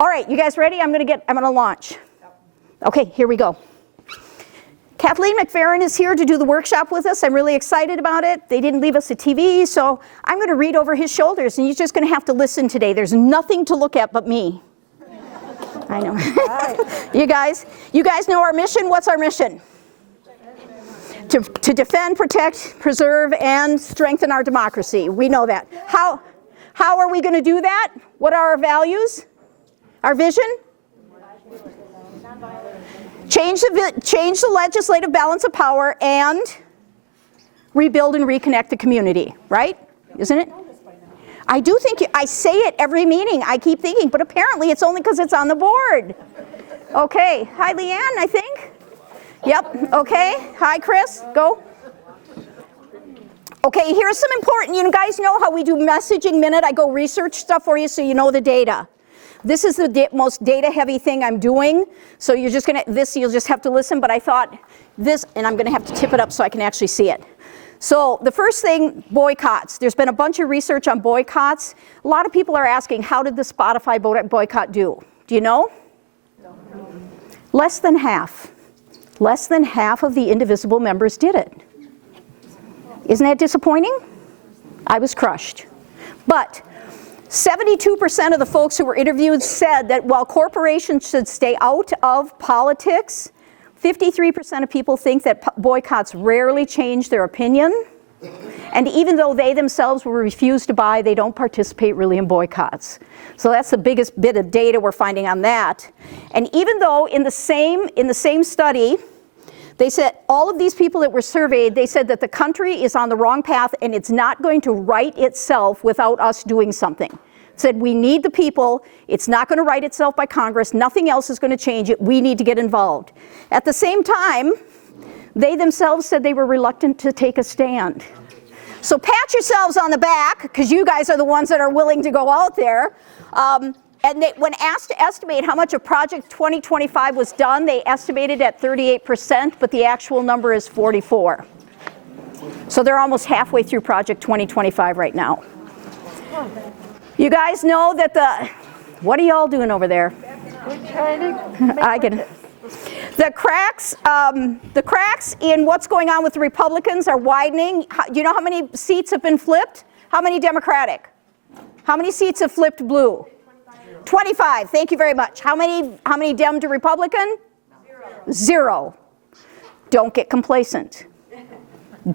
All right, you guys ready? I'm gonna launch. Okay, here we go. Kathleen McFerrin is here to do the workshop with us. I'm really excited about it. They didn't leave us a TV, so I'm gonna read over his shoulders, and you're just gonna have to listen today. There's nothing to look at but me. I know. You guys know our mission. What's our mission? To defend, protect, preserve, and strengthen our democracy. We know that. How are we gonna do that? What are our values? Our vision? Change the legislative balance of power and rebuild and reconnect the community, right? Isn't it? I do think I say it every meeting. I keep thinking, but apparently it's only because it's on the board. Okay. Hi, Leanne, I think. Yep. Okay. Hi, Chris. Go. Okay, here's some important, you guys know how we do messaging minute. I go research stuff for you so you know the data. This is the most data-heavy thing I'm doing, so you'll just have to listen, but I thought this, and I'm gonna have to tip it up so I can actually see it. So the first thing, boycotts. There's been a bunch of research on boycotts. A lot of people are asking, how did the Spotify boycott do? Do you know? No. Less than half. Less than half of the indivisible members did it. Isn't that disappointing? I was crushed. But 72% of the folks who were interviewed said that while corporations should stay out of politics, 53% of people think that boycotts rarely change their opinion. And even though they themselves will refuse to buy, they don't participate really in boycotts. So that's the biggest bit of data we're finding on that. And even though in the same study, they said all of these people that were surveyed, they said that the country is on the wrong path and it's not going to right itself without us doing something. It said we need the people, it's not going to right itself by Congress, nothing else is going to change it, we need to get involved. At the same time, they themselves said they were reluctant to take a stand. So pat yourselves on the back, because you guys are the ones that are willing to go out there. And when asked to estimate how much of Project 2025 was done, they estimated at 38%, but the actual number is 44%. So they're almost halfway through Project 2025 right now. You guys know that what are y'all doing over there? I can. The cracks in what's going on with the Republicans are widening. Do you know how many seats have been flipped? How many Democratic? How many seats have flipped blue? 25, thank you very much. How many Dem to Republican? Zero. Don't get complacent.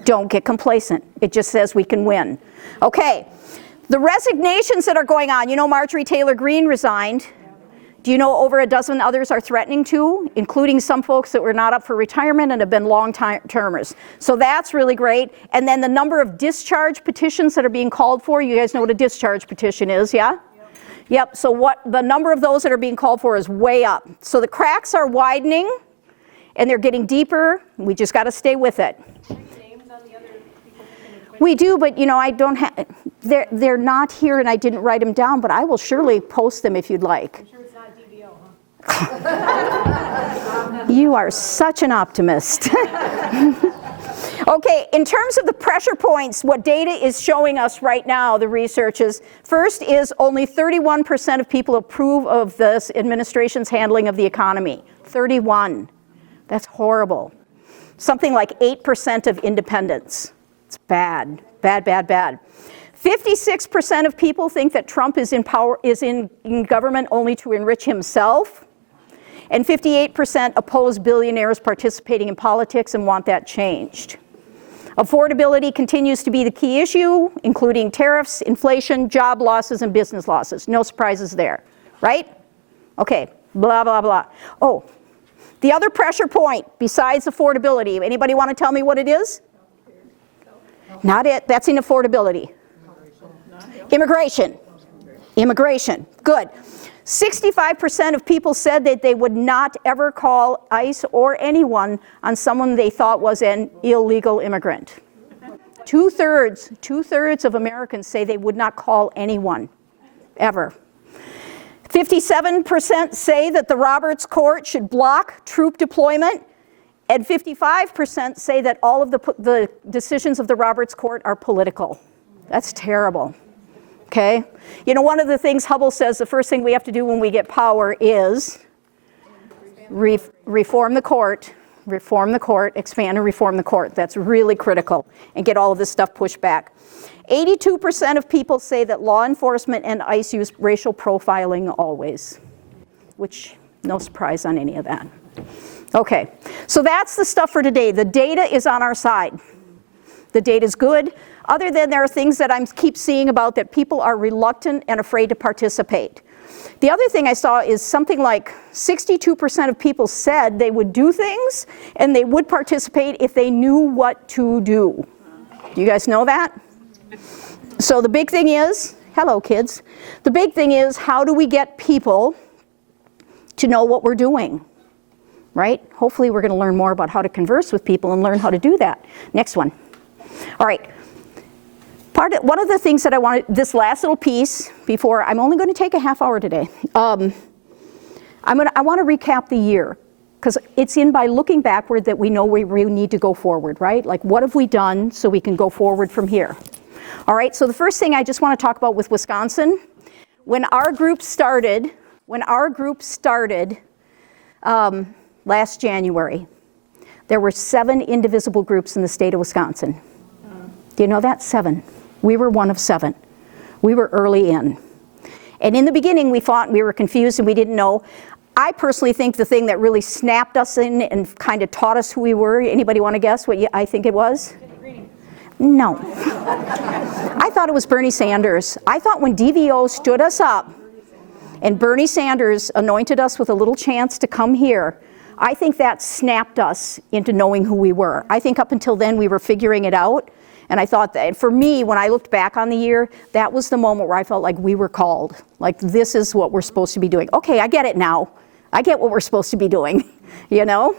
Don't get complacent. It just says we can win. Okay, the resignations that are going on, you know Marjorie Taylor Greene resigned. Do you know over a dozen others are threatening to, including some folks that were not up for retirement and have been long-termers. So that's really great. And then the number of discharge petitions that are being called for, you guys know what a discharge petition is, yeah? Yep, so the number of those that are being called for is way up. So the cracks are widening and they're getting deeper. We just got to stay with it. We do, but you know, I don't have, they're not here and I didn't write them down, but I will surely post them if you'd like. I'm sure it's not DBO, huh? You are such an optimist. Okay, in terms of the pressure points, what data is showing us right now, the research is, first is only 31% of people approve of this administration's handling of the economy. 31. That's horrible. Something like 8% of independents. It's bad, bad, bad, bad. 56% of people think that Trump is in power, is in government only to enrich himself. And 58% oppose billionaires participating in politics and want that changed. Affordability continues to be the key issue, including tariffs, inflation, job losses, and business losses. No surprises there, right? Okay, blah, blah, blah. Oh, the other pressure point besides affordability, anybody want to tell me what it is? Not it, that's in affordability. Immigration. Immigration, good. 65% of people said that they would not ever call ICE or anyone on someone they thought was an illegal immigrant. Two-thirds of Americans say they would not call anyone, ever. 57% say that the Roberts Court should block troop deployment, and 55% say that all of the decisions of the Roberts Court are political. That's terrible. okay? You know, one of the things Hubble says the first thing we have to do when we get power is reform the court, expand and reform the court. That's really critical, and get all of this stuff pushed back. 82% of people say that law enforcement and ICE use racial profiling always, which no surprise on any of that. Okay, so that's the stuff for today. The data is on our side. The data is good, other than there are things that I keep seeing about that people are reluctant and afraid to participate. The other thing I saw is something like 62% of people said they would do things and they would participate if they knew what to do. Do you guys know that? So the big thing is, hello kids, the big thing is how do we get people to know what we're doing, right? Hopefully we're going to learn more about how to converse with people and learn how to do that. Next one. All right. One of the things that I wanted, this last little piece before, I'm only going to take a half hour today. I want to recap the year, because it's in by looking backward that we know we really need to go forward, right? Like what have we done so we can go forward from here? All right, so the first thing I just want to talk about with Wisconsin, when our group started last January, there were 7 indivisible groups in the state of Wisconsin. Do you know that? 7. We were one of 7. We were early in. And in the beginning, we thought we were confused and we didn't know. I personally think the thing that really snapped us in and kind of taught us who we were, anybody want to guess what I think it was? No. I thought it was Bernie Sanders. I thought when DVO stood us up and Bernie Sanders anointed us with a little chance to come here, I think that snapped us into knowing who we were. I think up until then we were figuring it out. And I thought that, for me, when I looked back on the year, that was the moment where I felt like we were called. Like, this is what we're supposed to be doing. Okay, I get it now. I get what we're supposed to be doing, you know?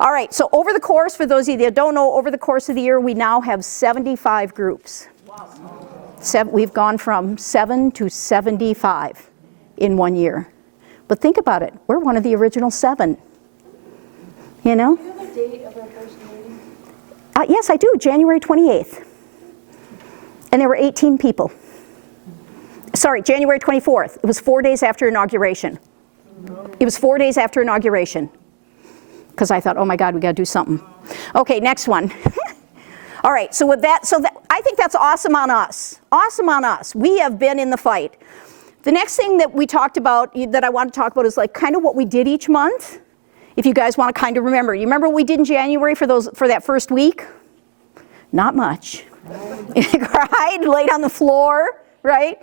All right, so over the course, for those of you that don't know, over the course of the year, we now have 75 groups. Wow. We've gone from 7 to 75 in 1 year. But think about it. We're one of the original 7, you know? Do you have a date of our first meeting? Yes, I do, January 28th. And there were 18 people. Sorry, January 24th. It was 4 days after inauguration. It was 4 days after inauguration. Because I thought, oh my God, we got to do something. Okay, next one. All right, so with that, I think that's awesome on us. Awesome on us. We have been in the fight. The next thing that we talked about, that I want to talk about, is like kind of what we did each month. If you guys want to kind of remember. You remember what we did in January for that first week? Not much. Cried, laid on the floor, right?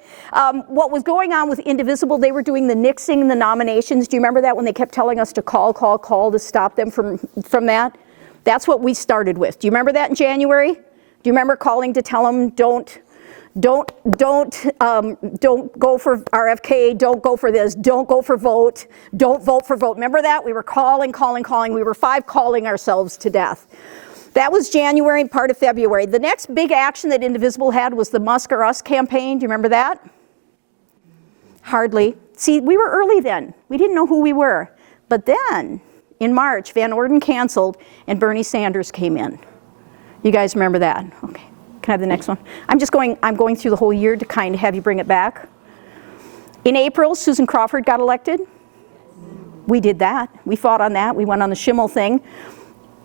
What was going on with Indivisible, they were doing the nixing the nominations. Do you remember that when they kept telling us to call to stop them from that? That's what we started with. Do you remember that in January? Do you remember calling to tell them don't go for RFK, don't go for this, don't go for vote, don't vote for vote. Remember that? We were calling. We were 5 calling ourselves to death. That was January and part of February. The next big action that Indivisible had was the Musk or Us campaign. Do you remember that? Hardly. See, we were early then. We didn't know who we were. But then, in March, Van Orden canceled and Bernie Sanders came in. You guys remember that? Okay. Can I have the next one? I'm going through the whole year to kind of have you bring it back. In April, Susan Crawford got elected. We did that. We fought on that. We went on the Schimmel thing.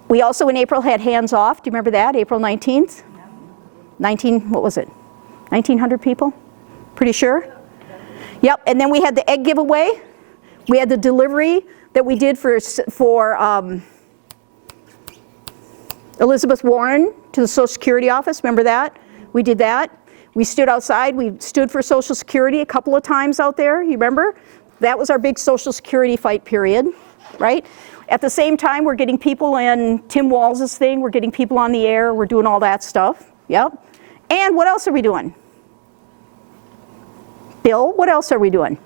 We also in April had Hands Off. Do you remember that? April 19th? 1,900 people? Pretty sure? Yep, and then we had the egg giveaway. We had the delivery that we did for Elizabeth Warren to the Social Security office. Remember that? We did that. We stood outside. We stood for Social Security a couple of times out there. You remember? That was our big Social Security fight period, right? At the same time, we're getting people in Tim Walz's thing. We're getting people on the air. We're doing all that stuff. Yep. And what else are we doing? Bill, what else are we doing?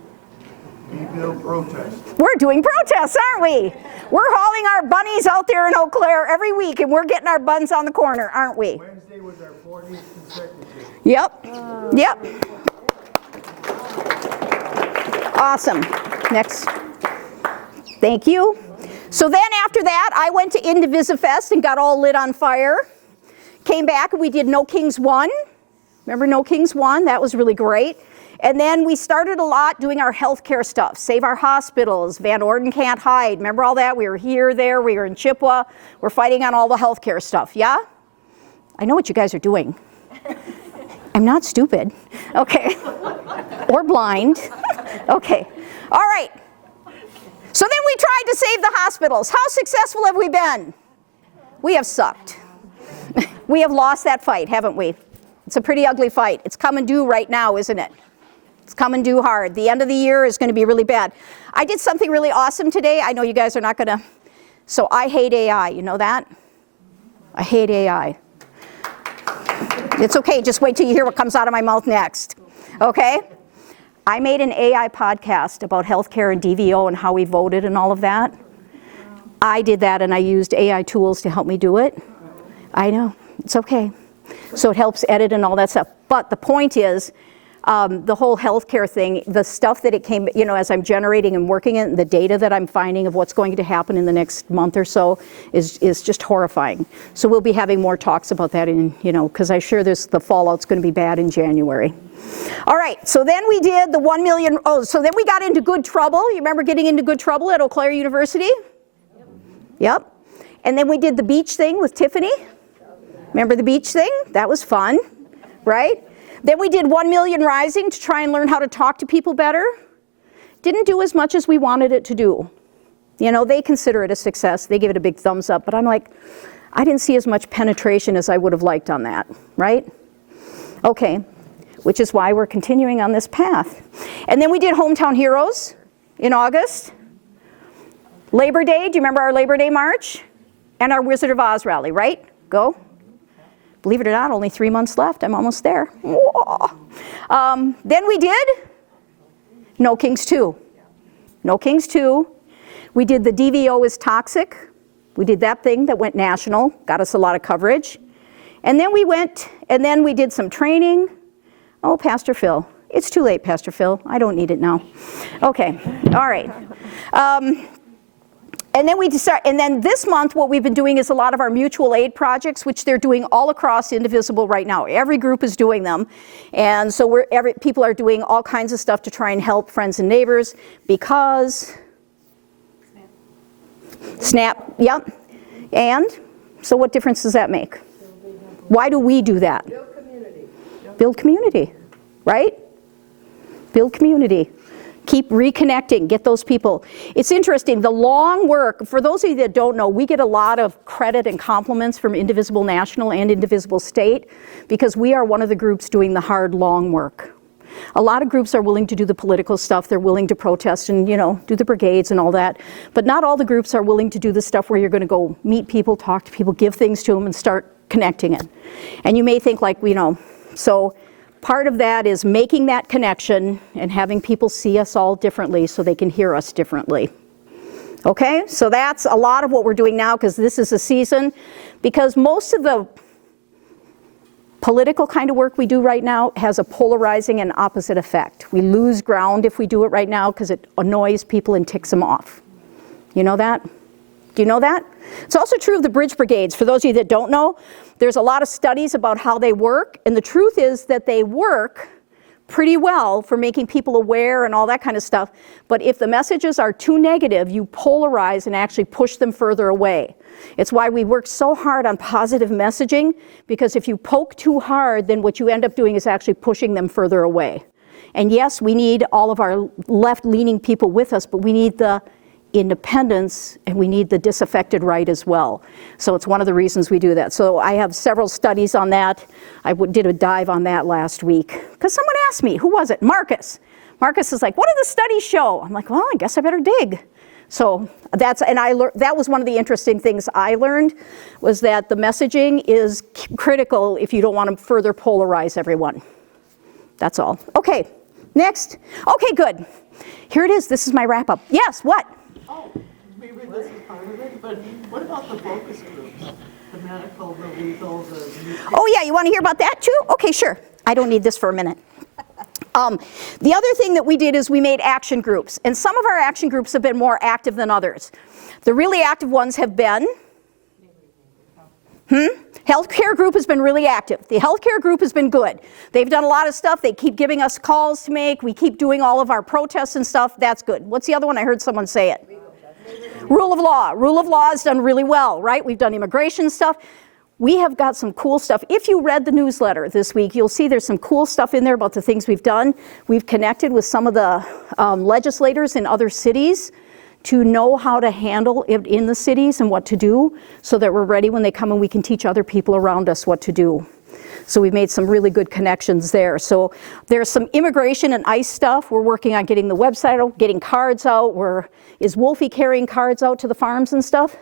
Protest. We're doing protests, aren't we? We're hauling our bunnies out there in Eau Claire every week, and we're getting our buns on the corner, aren't we? Wednesday was our 40th consecutive. Yep. Yep. Awesome. Next. Thank you. So then after that, I went to Indivisifest and got all lit on fire. Came back and we did No Kings 1. Remember No Kings 1? That was really great. And then we started a lot doing our healthcare stuff. Save our hospitals, Van Orden can't hide. Remember all that? We were here, there, we were in Chippewa. We're fighting on all the healthcare stuff, yeah? I know what you guys are doing. I'm not stupid, okay? Or blind, okay. All right. So then we tried to save the hospitals. How successful have we been? We have sucked. We have lost that fight, haven't we? It's a pretty ugly fight. It's come and due right now, isn't it? It's come and due hard. The end of the year is going to be really bad. I did something really awesome today. I know you guys are not going to. So I hate AI. You know that? I hate AI. It's okay. Just wait till you hear what comes out of my mouth next. Okay? I made an AI podcast about healthcare and DVO and how we voted and all of that. I did that, and I used AI tools to help me do it. I know. It's okay. So it helps edit and all that stuff. But the point is, the whole healthcare thing, the stuff that it came, you know, as I'm generating and working it, the data that I'm finding of what's going to happen in the next month or so is just horrifying. So we'll be having more talks about that in, you know, because I'm sure the fallout's going to be bad in January. All right, so then we did the 1 million, so then we got into good trouble. You remember getting into good trouble at Eau Claire University? Yep. And then we did the beach thing with Tiffany. Remember the beach thing? That was fun, right? Then we did 1 Million Rising to try and learn how to talk to people better. Didn't do as much as we wanted it to do. You know, they consider it a success. They give it a big thumbs up. But I'm like, I didn't see as much penetration as I would have liked on that, right? Okay, which is why we're continuing on this path. And then we did Hometown Heroes in August. Labor Day, do you remember our Labor Day March? And our Wizard of Oz rally, right? Go. Believe it or not, only 3 months left. I'm almost there. Then we did No Kings 2. No Kings 2. We did the DVO is toxic. We did that thing that went national, got us a lot of coverage. And then we did some training. Oh, Pastor Phil. It's too late, Pastor Phil. I don't need it now. Okay, all right. And then this month, what we've been doing is a lot of our mutual aid projects, which they're doing all across Indivisible right now. Every group is doing them. And so people are doing all kinds of stuff to try and help friends and neighbors because SNAP, yep. And so what difference does that make? Why do we do that? Build community. Build community, right? Build community. Keep reconnecting, get those people. It's interesting, the long work, for those of you that don't know, we get a lot of credit and compliments from Indivisible National and Indivisible State because we are one of the groups doing the hard, long work. A lot of groups are willing to do the political stuff, they're willing to protest and, you know, do the brigades and all that, but not all the groups are willing to do the stuff where you're going to go meet people, talk to people, give things to them and start connecting it. And you may think like, you know, so part of that is making that connection and having people see us all differently so they can hear us differently. Okay, so that's a lot of what we're doing now because this is a season, because most of the political kind of work we do right now has a polarizing and opposite effect. We lose ground if we do it right now because it annoys people and ticks them off. You know that? Do you know that? It's also true of the bridge brigades. For those of you that don't know, there's a lot of studies about how they work, and the truth is that they work pretty well for making people aware and all that kind of stuff. But if the messages are too negative, you polarize and actually push them further away. It's why we work so hard on positive messaging, because if you poke too hard, then what you end up doing is actually pushing them further away. And yes, we need all of our left-leaning people with us, but we need the independence and we need the disaffected right as well. So it's one of the reasons we do that. So I have several studies on that. I did a dive on that last week because someone asked me, who was it? Marcus. Marcus is like, what do the studies show? I'm like, well, I guess I better dig. So that was one of the interesting things I learned, was that the messaging is critical if you don't want to further polarize everyone. That's all. Okay, next. Okay, good. Here it is. This is my wrap up. Yes, what? Maybe this is part of it, but what about the focus groups? The medical, the legal, the... Oh yeah, you want to hear about that too? Okay, sure. I don't need this for a minute. The other thing that we did is we made action groups, and some of our action groups have been more active than others. The really active ones have been Healthcare group has been really active. The healthcare group has been good. They've done a lot of stuff. They keep giving us calls to make. We keep doing all of our protests and stuff. That's good. What's the other one? I heard someone say it. Rule of law. Rule of law has done really well, right? We've done immigration stuff. We have got some cool stuff. If you read the newsletter this week, you'll see there's some cool stuff in there about the things we've done. We've connected with some of the legislators in other cities to know how to handle it in the cities and what to do so that we're ready when they come and we can teach other people around us what to do. So we've made some really good connections there. So there's some immigration and ICE stuff. We're working on getting the website out, getting cards out. Is Wolfie carrying cards out to the farms and stuff?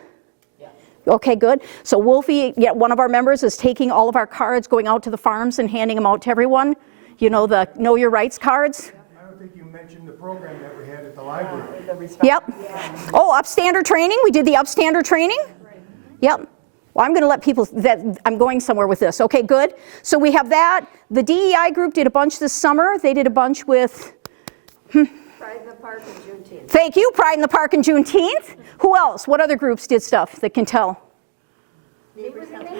Yeah. Okay, good. So Wolfie, one of our members, is taking all of our cards, going out to the farms and handing them out to everyone. You know, the Know Your Rights cards. I don't think you mentioned the program that we had at the library. Yep. Oh, upstander training. We did the upstander training. Yep. Well, I'm going to let people, that I'm going somewhere with this. Okay, good. So we have that. The DEI group did a bunch this summer. They did a bunch with... Pride in the Park and Juneteenth. Thank you, Pride in the Park and Juneteenth. Who else? What other groups did stuff that can tell?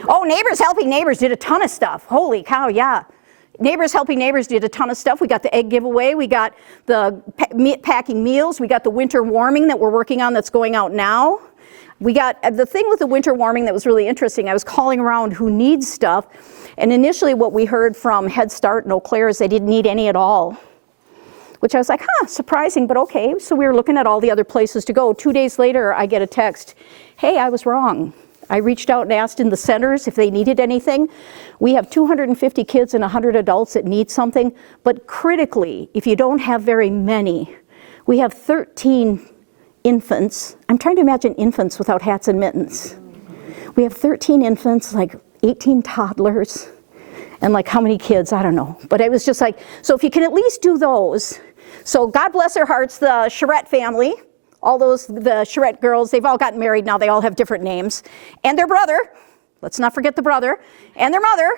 Oh, Neighbors Helping Neighbors did a ton of stuff. Holy cow, yeah. Neighbors Helping Neighbors did a ton of stuff. We got the egg giveaway. We got the packing meals. We got the winter warming that we're working on that's going out now. We got the thing with the winter warming that was really interesting. I was calling around who needs stuff. And initially what we heard from Head Start and Eau Claire is they didn't need any at all. Which I was like, surprising, but okay. So we were looking at all the other places to go. 2 days later, I get a text. Hey, I was wrong. I reached out and asked in the centers if they needed anything. We have 250 kids and 100 adults that need something, but critically, if you don't have very many, we have 13 infants. I'm trying to imagine infants without hats and mittens. We have 13 infants, like 18 toddlers, and like how many kids, I don't know. But it was just like, so if you can at least do those. So God bless their hearts, the Charette family, all those, the Charette girls, they've all gotten married now, they all have different names. And their brother, let's not forget the brother, and their mother,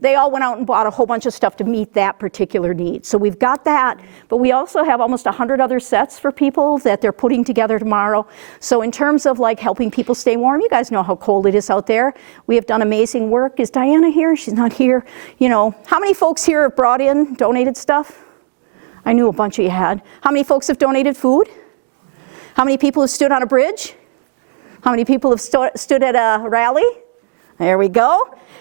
they all went out and bought a whole bunch of stuff to meet that particular need. So we've got that, but we also have almost 100 other sets for people that they're putting together tomorrow. So in terms of like helping people stay warm, you guys know how cold it is out there. We have done amazing work. Is Diana here? She's not here. You know, how many folks here have brought in, donated stuff? I knew a bunch of you had. How many folks have donated food? How many people have stood on a bridge? How many people have stood at a rally? There we go.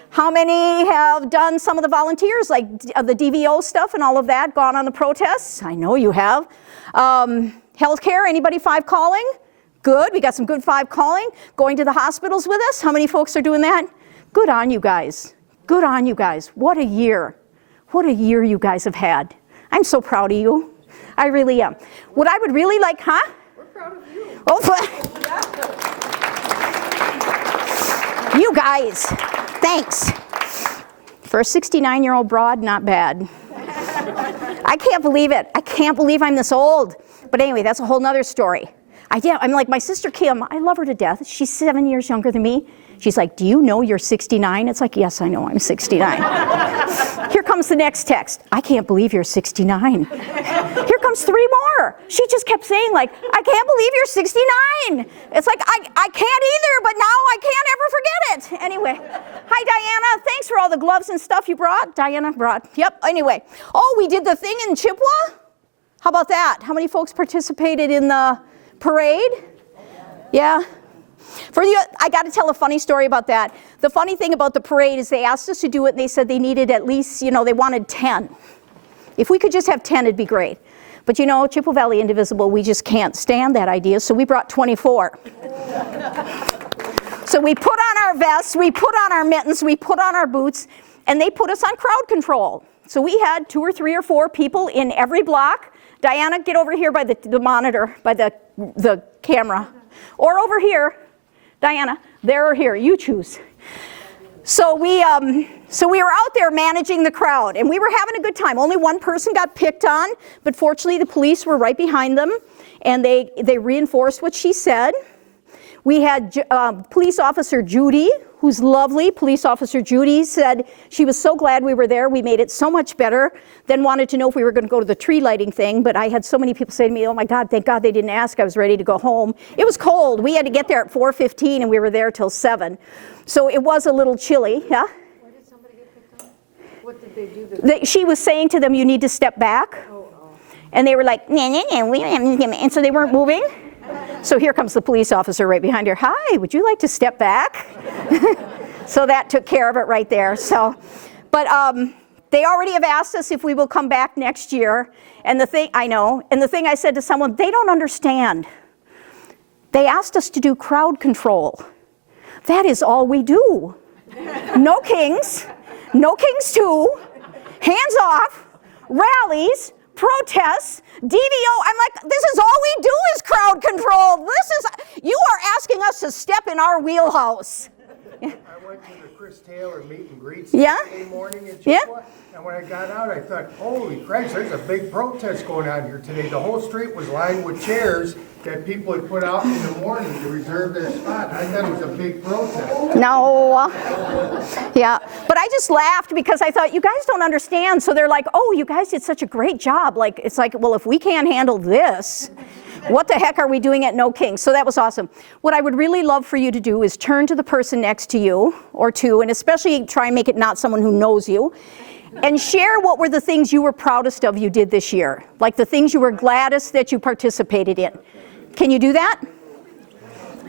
How many have done some of the volunteers, like the DVO stuff and all of that, gone on the protests? I know you have. Healthcare, anybody 5 calling? Good, we got some good 5 calling. Going to the hospitals with us, how many folks are doing that? Good on you guys. Good on you guys. What a year. What a year you guys have had. I'm so proud of you. I really am. What I would really like, We're proud of you. Oh, you guys, thanks. For a 69-year-old broad, not bad. I can't believe it. I can't believe I'm this old. But anyway, that's a whole nother story. I'm like my sister Kim, I love her to death. She's 7 years younger than me. She's like, do you know you're 69? It's like, yes, I know I'm 69. Here comes the next text. I can't believe you're 69. Here comes 3 more. She just kept saying like, I can't believe you're 69. It's like, I can't either, but now I can't ever forget it. Anyway, hi Diana, thanks for all the gloves and stuff you brought. Diana brought, yep, anyway. Oh, we did the thing in Chippewa? How about that? How many folks participated in the parade? Yeah. I got to tell a funny story about that. The funny thing about the parade is they asked us to do it and they said they needed at least, they wanted 10. If we could just have 10, it'd be great. But Chippewa Valley Indivisible, we just can't stand that idea, so we brought 24. So we put on our vests, we put on our mittens, we put on our boots, and they put us on crowd control. So we had 2 or 3 or 4 people in every block. Diana, get over here by the monitor, by the camera. Or over here. Diana, there or here, you choose. So we were out there managing the crowd, and we were having a good time. Only one person got picked on, but fortunately the police were right behind them, and they reinforced what she said. We had police officer Judy, who's lovely. Police officer Judy said she was so glad we were there. We made it so much better. Then wanted to know if we were going to go to the tree lighting thing, but I had so many people say to me, oh my God, thank God they didn't ask. I was ready to go home. It was cold. We had to get there at 4:15 and we were there till 7. So it was a little chilly, yeah? Why did somebody get picked up? What did they do? She was saying to them, you need to step back. And they were like, nah, nah, nah, and so they weren't moving. So here comes the police officer right behind her. Hi, would you like to step back? So that took care of it right there. So, but they already have asked us if we will come back next year. And the thing, I know, and the thing I said to someone, they don't understand. They asked us to do crowd control. That is all we do. No kings 2, hands off, rallies, protests, DVO. I'm like, this is all we do is crowd control. You are asking us to step in our wheelhouse. I went to the Chris Taylor meet and greet Yeah? Saturday morning at Yeah? Chippewa, and when I got out, I thought, holy Christ, there's a big protest going on here today. The whole street was lined with chairs that people had put out in the morning to reserve their spot. I thought it was a big protest. No. Yeah, but I just laughed because I thought, you guys don't understand. So they're like, oh, you guys did such a great job. Like, it's like, well, if we can't handle this, what the heck are we doing at No Kings? So that was awesome. What I would really love for you to do is turn to the person next to you or two, and especially try and make it not someone who knows you, and share what were the things you were proudest of you did this year, like the things you were gladdest that you participated in. Can you do that?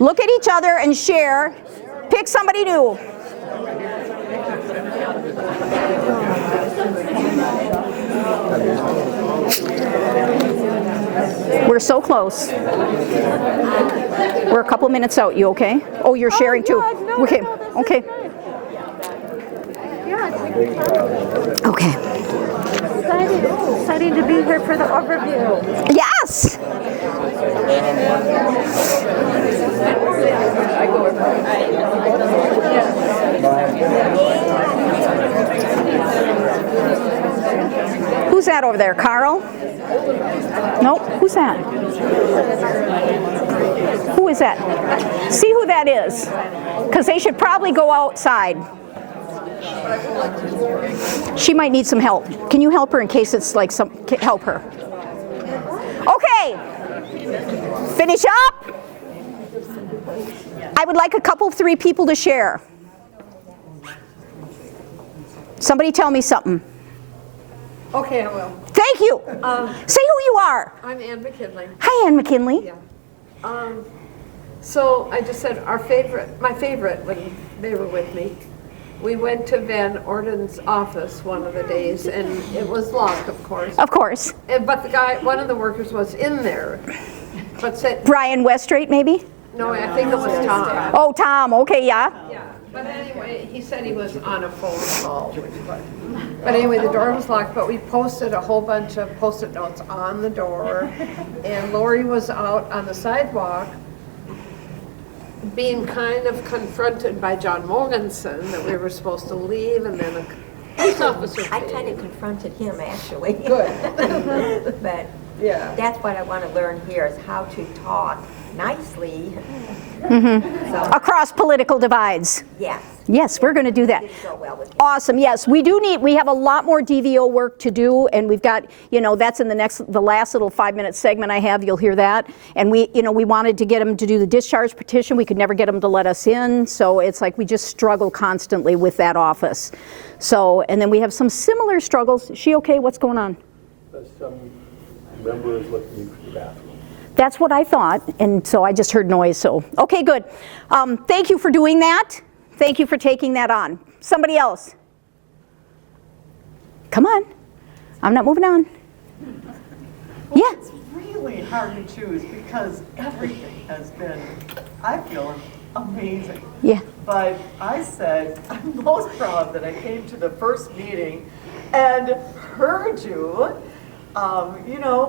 Look at each other and share. Pick somebody new. We're so close. We're a couple minutes out. You okay? Oh, you're sharing too. Okay. Okay. Okay. Exciting to be here for the overview. Yes. Who's that over there, Carl? Nope. Who's that? Who is that? See who that is, because they should probably go outside. She might need some help. Can you help her in case it's like help her? Okay. Finish up. I would like a couple, 3 people to share. Somebody tell me something. Okay, I will. Thank you. Say who you are. I'm Ann McKinley. Hi, Ann McKinley. Yeah. So I just said my favorite when they were with me. We went to Van Orden's office one of the days, and it was locked, of course. Of course. But the guy, one of the workers was in there, but said, Brian Westrait, maybe? no, I think it was Tom. Oh, Tom. Okay, yeah. Yeah, but anyway, he said he was on a phone call. But anyway, the door was locked, but we posted a whole bunch of Post-it notes on the door, and Lori was out on the sidewalk being kind of confronted by John Mogensen that we were supposed to leave, and then a police officer I came. kind of confronted him, actually. Good. But Yeah. that's what I want to learn here, is how to talk nicely. So, Across political divides. yes, Yes, we're going to do that. did so well with you. Awesome. Yes, we have a lot more DVO work to do, and we've got, that's in the last little 5-minute segment I have. You'll hear that. And we wanted to get them to do the discharge petition. We could never get them to let us in. So it's like we just struggle constantly with that office. So, and then we have some similar struggles. Is she okay? What's going on? Some members looking for the bathroom. That's what I thought, and so I just heard noise, so. Okay, good. Thank you for doing that. Thank you for taking that on. Somebody else. Come on. I'm not moving on. Yeah. It's really hard to choose because everything has been, I feel, amazing. Yeah. But I said, I'm most proud that I came to the first meeting and heard you,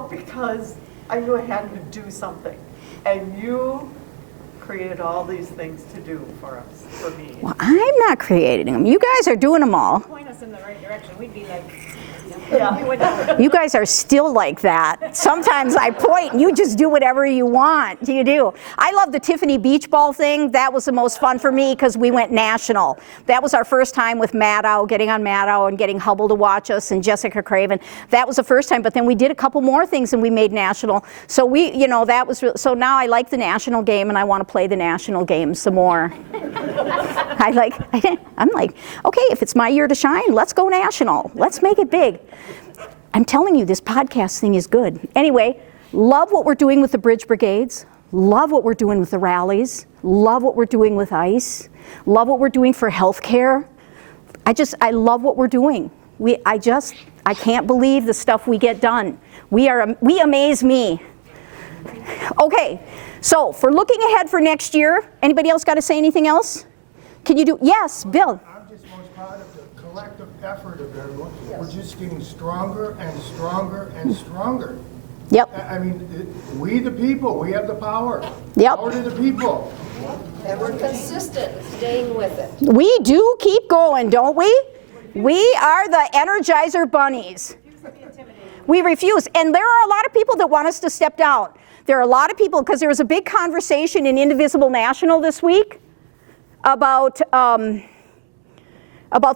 because I knew I had to do something. And you create all these things to do for us, for me. Well, I'm not creating them. You guys are doing them all. Point us in the right direction, we'd be like, Yeah. You guys are still like that. Sometimes I point and you just do whatever you want. You do. I love the Tiffany Beach Ball thing. That was the most fun for me because we went national. That was our first time with Maddow, getting on Maddow and getting Hubble to watch us and Jessica Craven. That was the first time, but then we did a couple more things and we made national. So we, you know, that was, so now I like the national game and I want to play the national game some more. I'm like, okay, if it's my year to shine, let's go national. Let's make it big. I'm telling you, this podcast thing is good. Anyway, love what we're doing with the bridge brigades. Love what we're doing with the rallies. Love what we're doing with ICE. Love what we're doing for healthcare. I love what we're doing. I can't believe the stuff we get done. We amaze me. Okay, so for looking ahead for next year, anybody else got to say anything else? Can you do, yes, Bill. I'm just most proud of the collective effort of everyone. We're just getting stronger and stronger and stronger. Yep. I mean, we the people, we have the power. Yep. Power to the people. And we're consistent, staying with it. We do keep going, don't we? We are the Energizer bunnies. We refuse. And there are a lot of people that want us to step down. There are a lot of people, because there was a big conversation in Indivisible National this week about the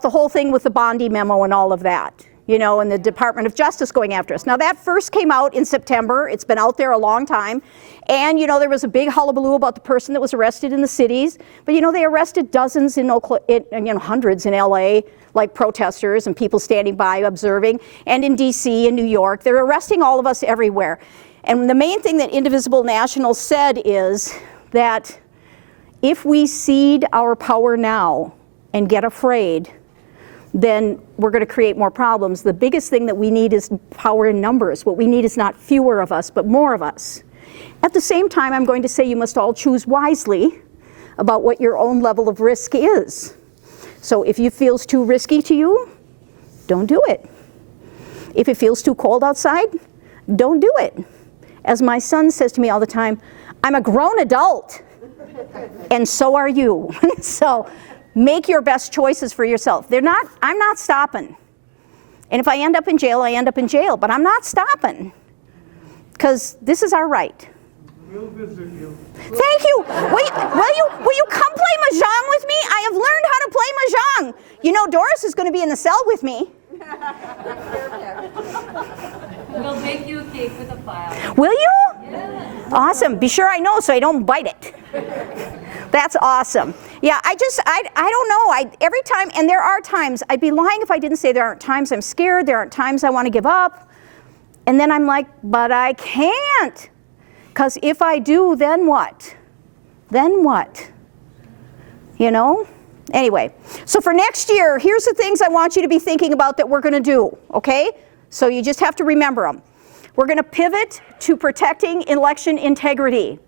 whole thing with the Bondi memo and all of that, you know, and the Department of Justice going after us. Now that first came out in September. It's been out there a long time. And, you know, there was a big hullabaloo about the person that was arrested in the cities. But, you know, they arrested dozens hundreds in LA, like protesters and people standing by observing, and in DC and New York. They're arresting all of us everywhere. And the main thing that Indivisible National said is that if we cede our power now and get afraid, then we're going to create more problems. The biggest thing that we need is power in numbers. What we need is not fewer of us, but more of us. At the same time, I'm going to say you must all choose wisely about what your own level of risk is. So if it feels too risky to you, don't do it. If it feels too cold outside, don't do it. As my son says to me all the time, I'm a grown adult, and so are you. So make your best choices for yourself. I'm not stopping. And if I end up in jail, I end up in jail, but I'm not stopping, because this is our right. We'll visit you. Thank you. Will you come play Mahjong with me? I have learned how to play Mahjong. You know, Doris is going to be in the cell with me. we'll bake you a cake with a file. Will you? Yeah. Awesome. Be sure I know so I don't bite it. That's awesome. Yeah, I don't know. Every time, and there are times, I'd be lying if I didn't say there aren't times I'm scared, there aren't times I want to give up. And then I'm like, but I can't. Because if I do, then what? Then what? You know? Anyway, so for next year, here's the things I want you to be thinking about that we're going to do, okay? So you just have to remember them. We're going to pivot to protecting election integrity.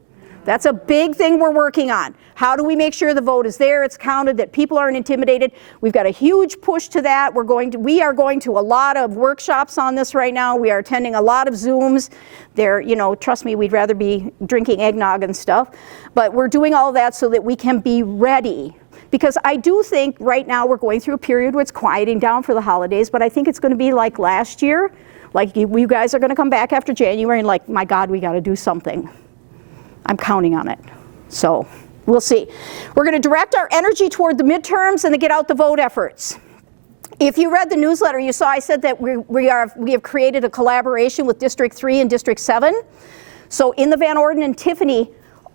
That's a big thing we're working on. How do we make sure the vote is there, it's counted, that people aren't intimidated? We've got a huge push to that. We are going to a lot of workshops on this right now. We are attending a lot of Zooms. You know, trust me, we'd rather be drinking eggnog and stuff. But we're doing all that so that we can be ready. Because I do think right now we're going through a period where it's quieting down for the holidays, but I think it's going to be like last year. Like you guys are going to come back after January and like, my God, we got to do something. I'm counting on it. So we'll see. We're going to direct our energy toward the midterms and the get out the vote efforts. If you read the newsletter, you saw I said that we have created a collaboration with District 3 and District 7. So in the Van Orden and Tiffany,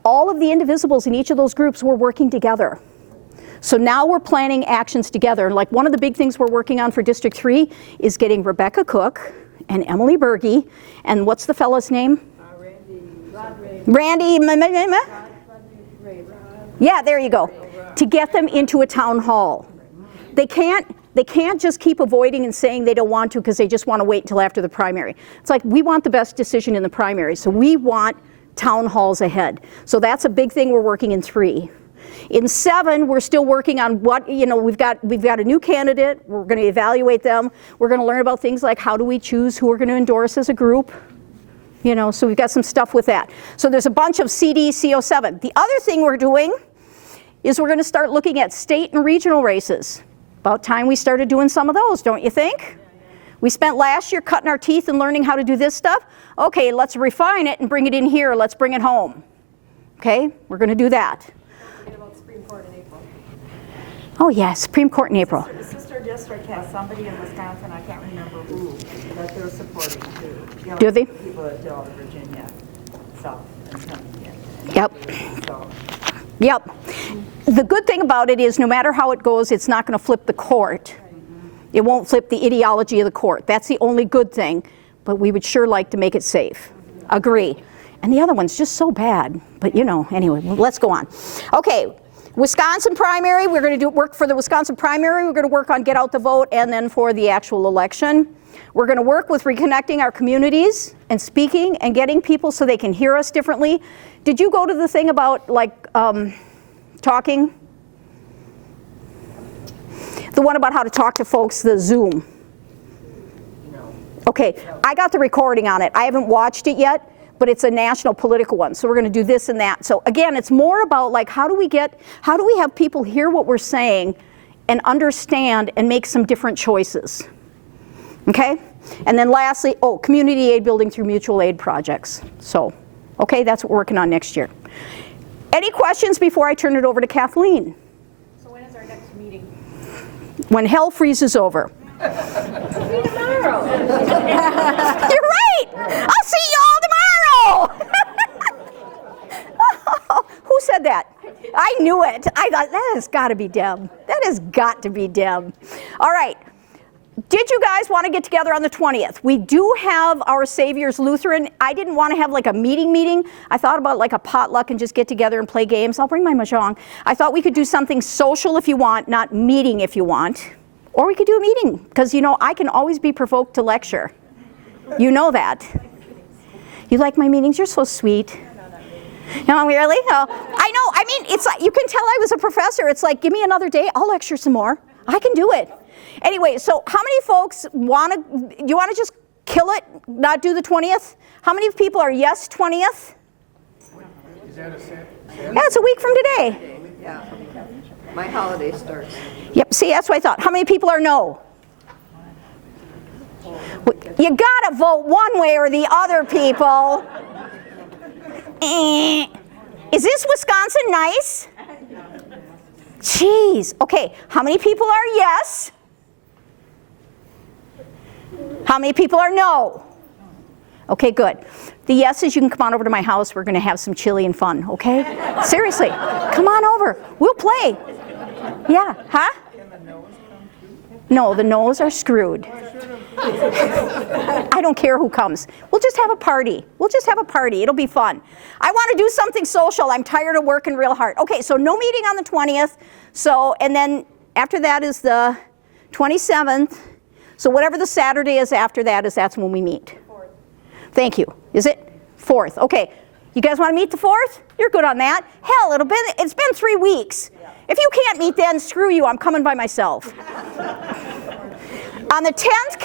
all of the indivisibles in each of those groups were working together. So now we're planning actions together. Like one of the big things we're working on for District 3 is getting Rebecca Cook and Emily Berge, and what's the fellow's name? Randy. Yeah, there you go. To get them into a town hall. They can't just keep avoiding and saying they don't want to because they just want to wait until after the primary. It's like we want the best decision in the primary, so we want town halls ahead. So that's a big thing we're working in 3. In 7, we're still working on what, you know, we've got a new candidate. We're going to evaluate them. We're going to learn about things like how do we choose who we're going to endorse as a group. You know, so we've got some stuff with that. So there's a bunch of CD, CO7. The other thing we're doing is we're going to start looking at state and regional races. About time we started doing some of those, don't you think? We spent last year cutting our teeth and learning how to do this stuff. Okay, let's refine it and bring it in here. Let's bring it home. Okay, we're going to do that. Forget about Supreme Court in April. Oh yeah, Supreme Court in April. The sister district has somebody in Wisconsin, I can't remember who, that they're supporting too. You know, Do they? People that deal with Virginia, South, and Pennsylvania. Yep. So, Yep. The good thing about it is no matter how it goes, it's not going to flip the court. It won't flip the ideology of the court. That's the only good thing, but we would sure like to make it safe. Agree. And the other one's just so bad. But you know, anyway, let's go on. Okay, Wisconsin primary, we're going to work for the Wisconsin primary. We're going to work on get out the vote and then for the actual election. We're going to work with reconnecting our communities and speaking and getting people so they can hear us differently. Did you go to the thing about like talking? The one about how to talk to folks, the Zoom. Okay, I got the recording on it. I haven't watched it yet, but it's a national political one. So we're going to do this and that. So again, it's more about like how do we have people hear what we're saying and understand and make some different choices. Okay? And then lastly, community aid building through mutual aid projects. So, okay, that's what we're working on next year. Any questions before I turn it over to Kathleen? So when is our next meeting? When hell freezes over. Tomorrow. You're right! I'll see you all tomorrow! Who said that? I knew it. I thought, that has got to be Deb. That has got to be Deb. All right. Did you guys want to get together on the 20th? We do have our Savior's Lutheran. I didn't want to have like a meeting. I thought about like a potluck and just get together and play games. I'll bring my mahjong. I thought we could do something social if you want, not meeting if you want. Or we could do a meeting, because you know, I can always be provoked to lecture. You know that. You like my meetings? You're so sweet. No, really? Oh, I know. I mean, it's like, you can tell I was a professor. It's like, give me another day. I'll lecture some more. I can do it. Anyway, so how many folks you want to just kill it, not do the 20th? How many people are yes 20th? Is that a set? Yeah, it's a week from today. Yeah. My holiday starts. Yep, see, that's what I thought. How many people are no? You gotta vote one way or the other, people. Is this Wisconsin nice? Jeez. Okay, how many people are yes? How many people are no? Okay, good. The yeses, you can come on over to my house. We're going to have some chili and fun, okay? Seriously, come on over. We'll play. Yeah, huh? No, the no's are screwed. I don't care who comes. We'll just have a party. It'll be fun. I want to do something social. I'm tired of working real hard. Okay, so no meeting on the 20th. So, and then after that is the 27th. So whatever the Saturday is after that that's when we meet. 4th. Thank you. Is it? 4th. Okay. You guys want to meet the 4th? You're good on that. Hell, it's been 3 weeks. If you can't meet then, screw you. I'm coming by myself. On the 10th,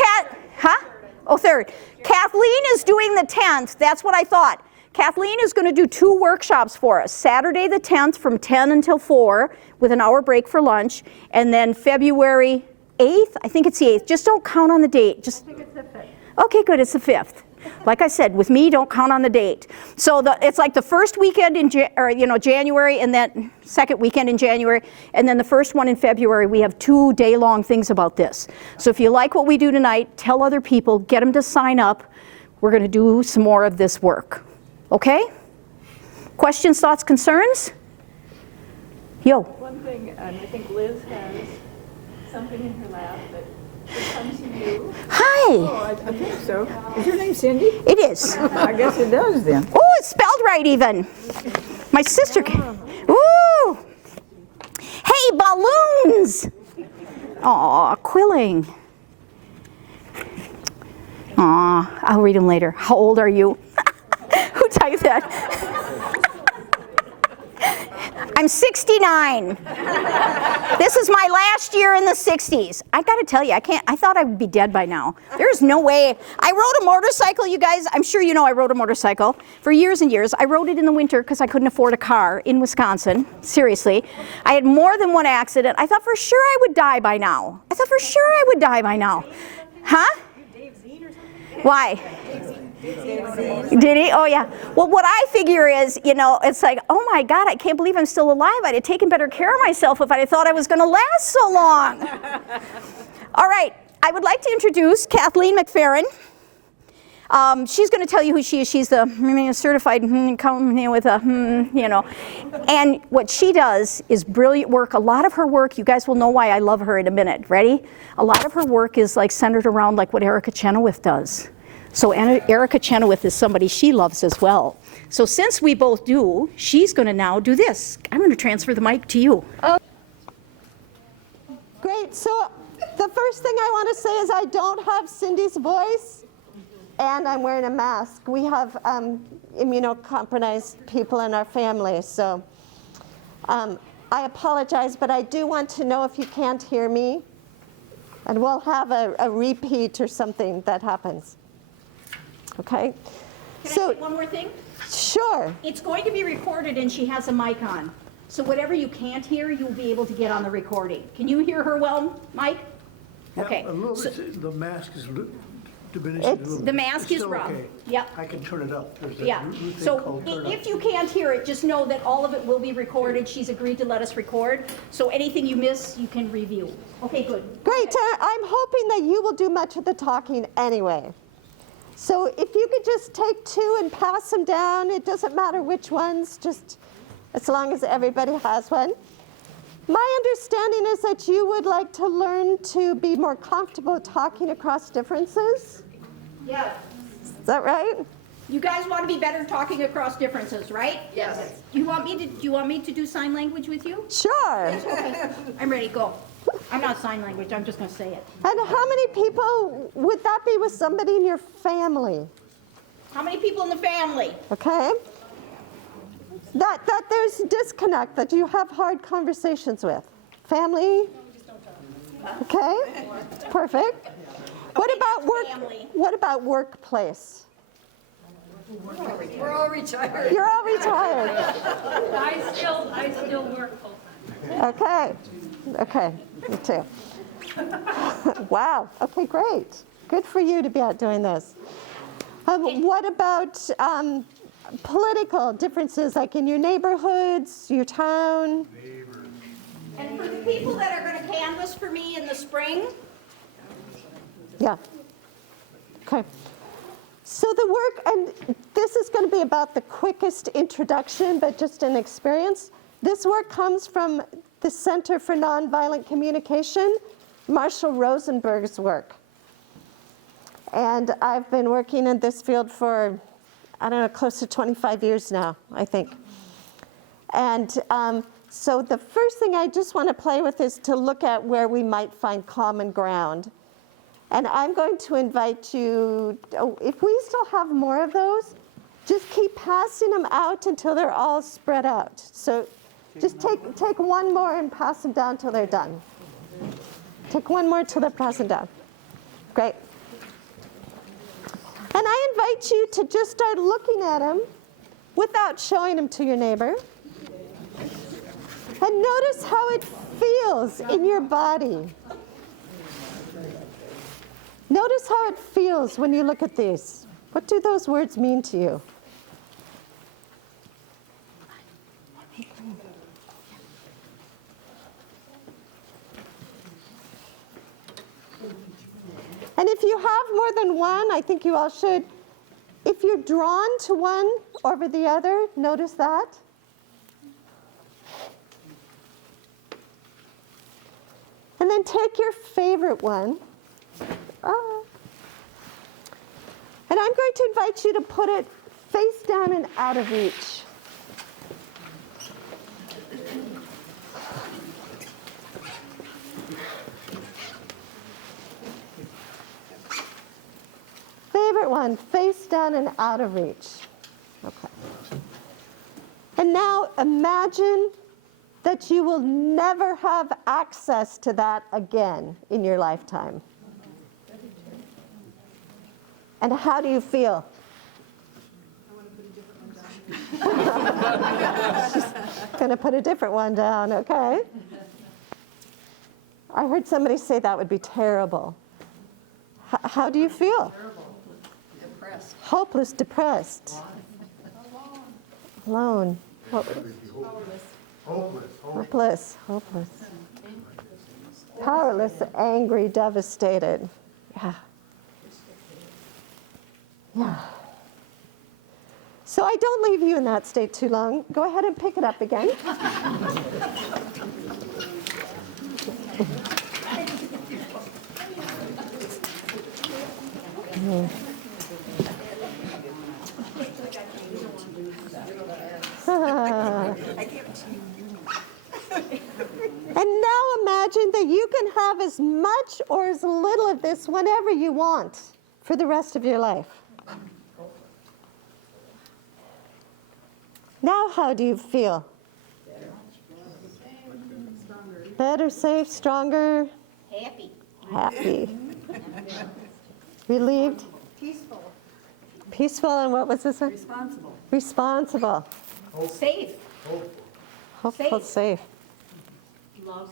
3rd. Kathleen is doing the 10th. That's what I thought. Kathleen is going to do 2 workshops for us. Saturday the 10th from 10 until 4 with an hour break for lunch. And then February 8th, I think it's the 8th. Just don't count on the date. I think it's the 5th. Okay, good. It's the 5th. Like I said, with me, don't count on the date. So it's like the first weekend in January, and then second weekend in January, and then the first one in February. We have 2 day-long things about this. So if you like what we do tonight, tell other people, get them to sign up. We're going to do some more of this work. Okay? Questions, thoughts, concerns? Yo. One thing, I think Liz has something in her lap that comes to you. Hi. oh, I think so. Is your name Cindy? It is. I guess it does then. Oh, it's spelled right even. My sister Ooh. Hey, balloons. Aw, quilling. Aw, I'll read them later. How old are you? Who typed that? I'm 69. This is my last year in the 60s. I gotta tell you, I thought I would be dead by now. There's no way. I rode a motorcycle, you guys. I'm sure you know I rode a motorcycle for years and years. I rode it in the winter because I couldn't afford a car in Wisconsin. Seriously. I had more than one accident. I thought for sure I would die by now. Huh? Why? Did he? Oh, yeah. Well, what I figure is, you know, it's like, oh my God, I can't believe I'm still alive. I'd have taken better care of myself if I had thought I was going to last so long. All right. I would like to introduce Kathleen McFerrin. She's going to tell you who she is. She's the certified company with a, you know. And what she does is brilliant work. A lot of her work, you guys will know why I love her in a minute. Ready? A lot of her work is like centered around like what Erica Chenoweth does. So Erica Chenoweth is somebody she loves as well. So since we both do, she's going to now do this. I'm going to transfer the mic to you. Great. So the first thing I want to say is I don't have Cindy's voice, and I'm wearing a mask. We have immunocompromised people in our family, so I apologize, but I do want to know if you can't hear me, and we'll have a repeat or something that happens. Okay? Can I say one more thing? Sure. It's going to be recorded and she has a mic on. So whatever you can't hear, you'll be able to get on the recording. Can you hear her well, Mike? Okay. Yeah, a little So- bit, the mask is diminishing a little bit. The mask It's is still rough. okay. Yep. I can turn it up. There's Yeah, a new thing so called turn up. if you can't hear it, just know that all of it will be recorded. She's agreed to let us record. So anything you miss, you can review. Okay, good. Great. I'm hoping that you will do much of the talking anyway. So if you could just take two and pass them down, it doesn't matter which ones, just as long as everybody has one. My understanding is that you would like to learn to be more comfortable talking across differences. Yeah. Is that right? You guys want to be better talking across differences, right? Yes. Do you want me to do sign language with you? Sure. Okay. I'm ready. Go. I'm not sign language. I'm just going to say it. And how many people would that be with somebody in your family? How many people in the family? Okay. That there's disconnect, that you have hard conversations with. Family? Okay. Perfect. What about work? family. What about workplace? We're all retired. You're all retired. I still work full-time. Okay. Okay. Me too. Wow. Okay, great. Good for you to be out doing this. What about political differences, like in your neighborhoods, your town? And for the people that are going to canvass for me in the spring, Yeah. Okay. So the work, and this is going to be about the quickest introduction, but just an experience. This work comes from the Center for Nonviolent Communication, Marshall Rosenberg's work. And I've been working in this field for, I don't know, close to 25 years now, I think. And so the first thing I just want to play with is to look at where we might find common ground. And I'm going to invite you, if we still have more of those, just keep passing them out until they're all spread out. So just take one more and pass them down till they're done. Take one more till they're passing down. Great. And I invite you to just start looking at them without showing them to your neighbor. And notice how it feels in your body. Notice how it feels when you look at these. What do those words mean to you? And if you have more than one, I think you all should. If you're drawn to one over the other, notice that. And then take your favorite one. And I'm going to invite you to put it face down and out of reach. Favorite one, face down and out of reach. Okay. And now imagine that you will never have access to that again in your lifetime? And how do you feel? She's going to put a different one down, okay? I heard somebody say that would be terrible. How do you feel? Depressed. Hopeless, depressed. Alone. Hopeless. Powerless, angry, devastated. Yeah. So I don't leave you in that state too long. Go ahead and pick it up again. And now imagine that you can have as much or as little of this whenever you want for the rest of your life. Now how do you feel? Better, safe, stronger? Happy. Relieved? Peaceful, and what was this one? Responsible. Safe. Hopeful, safe. Love.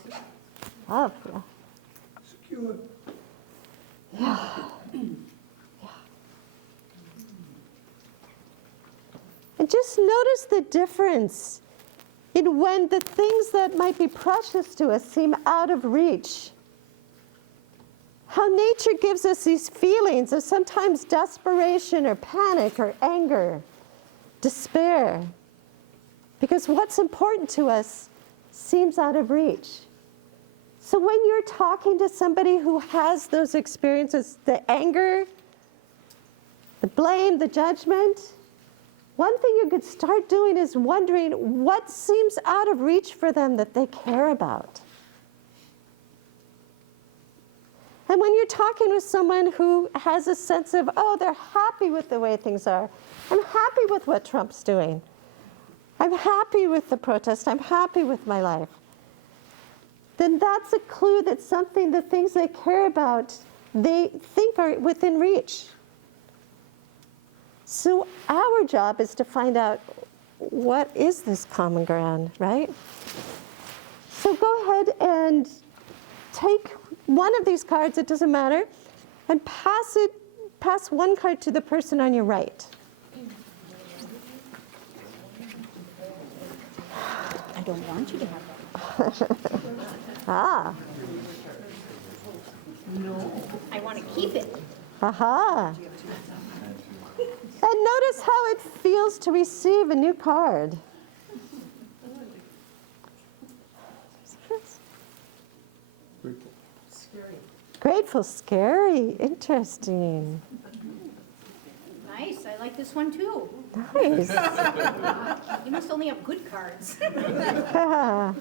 Love, yeah. Secure. And just notice the difference in when the things that might be precious to us seem out of reach. How nature gives us these feelings of sometimes desperation or panic or anger, despair, because what's important to us seems out of reach. So when you're talking to somebody who has those experiences, the anger, the blame, the judgment, one thing you could start doing is wondering what seems out of reach for them that they care about. And when you're talking with someone who has a sense of, oh, they're happy with the way things are. I'm happy with what Trump's doing. I'm happy with the protest. I'm happy with my life. Then that's a clue that something, the things they care about, they think are within reach. So our job is to find out, what is this common ground, right? So go ahead and take one of these cards, it doesn't matter, and pass one card to the person on your right. I don't want you to have that. Ah. No. I want to keep it. Aha. And notice how it feels to receive a new card. Grateful, scary, interesting. Nice, I like this one too. Nice. You must only have good cards. Yeah.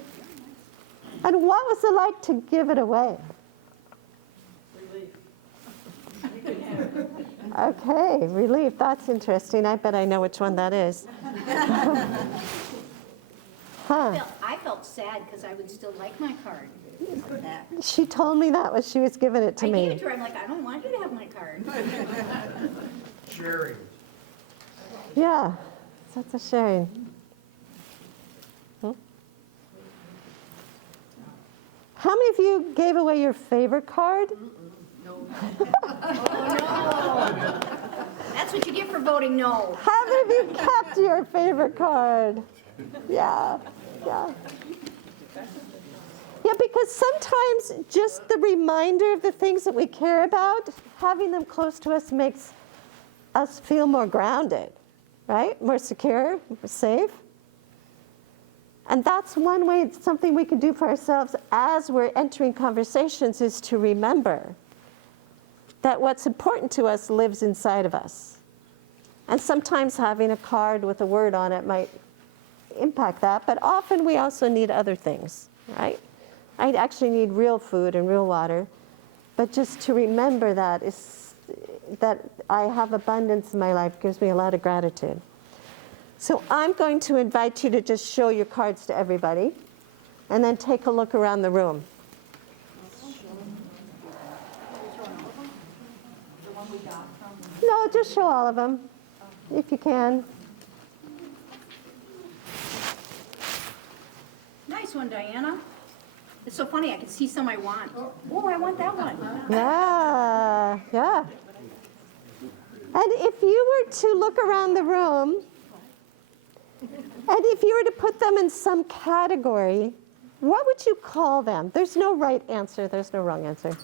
And what was it like to give it away? Okay, relief, that's interesting. I bet I know which one that is. Huh. I felt sad because I would still like my card. She told me that when she was giving it to I me. gave it to her, I'm like, I don't want you to have my card. Sharing. Yeah, that's a sharing. How many of you gave away your favorite card? Oh, no. That's what you get for voting no. How many of you kept your favorite card? Yeah. Yeah, because sometimes just the reminder of the things that we care about, having them close to us makes us feel more grounded, right? More secure, more safe. And that's one way, it's something we can do for ourselves as we're entering conversations, is to remember that what's important to us lives inside of us. And sometimes having a card with a word on it might impact that, but often we also need other things, right? I actually need real food and real water, but just to remember that is that I have abundance in my life gives me a lot of gratitude. So I'm going to invite you to just show your cards to everybody. and then take a look around the room. No, just show all of them, if you can. Nice one, Diana. It's so funny, I can see some I want. Oh, I want that one. Yeah, yeah. And if you were to look around the room, and if you were to put them in some category, what would you call them? There's no right answer, there's no wrong answer.